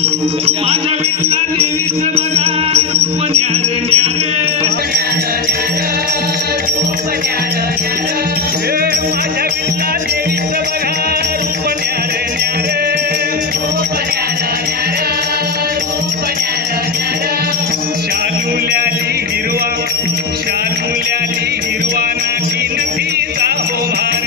माझ्या विठ्ठला देवीचं बघा रूप न्यारे न्यारे माझ्या विठ्ठला देवीचं बघा रूप न्यारे न्यारे शालुल्याली हिरवा नागिन तिचा हो भार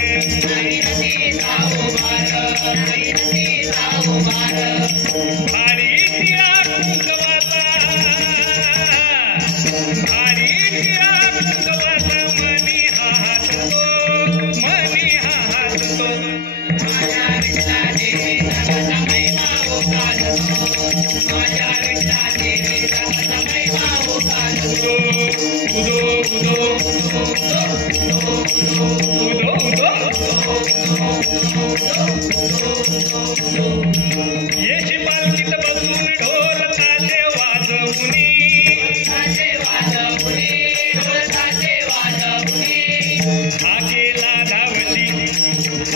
येशी पालखीत बसून ढोल ताशे वाजवुनी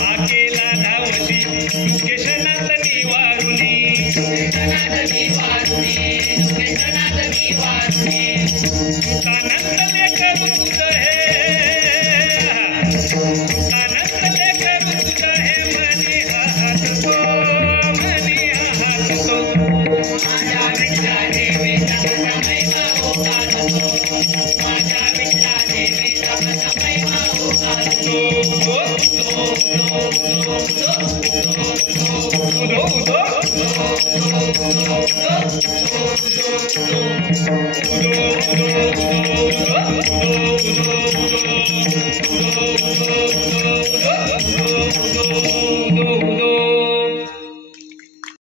आकेला धावशी केशनाथ निवारुनी तानंद लेकर तुझ हे मनी हात तो माझ्या विठ्ठला देवीचा महिमा ओघालतो माझ्या विठ्ठला देवीचा महिमा ओघालतो उदो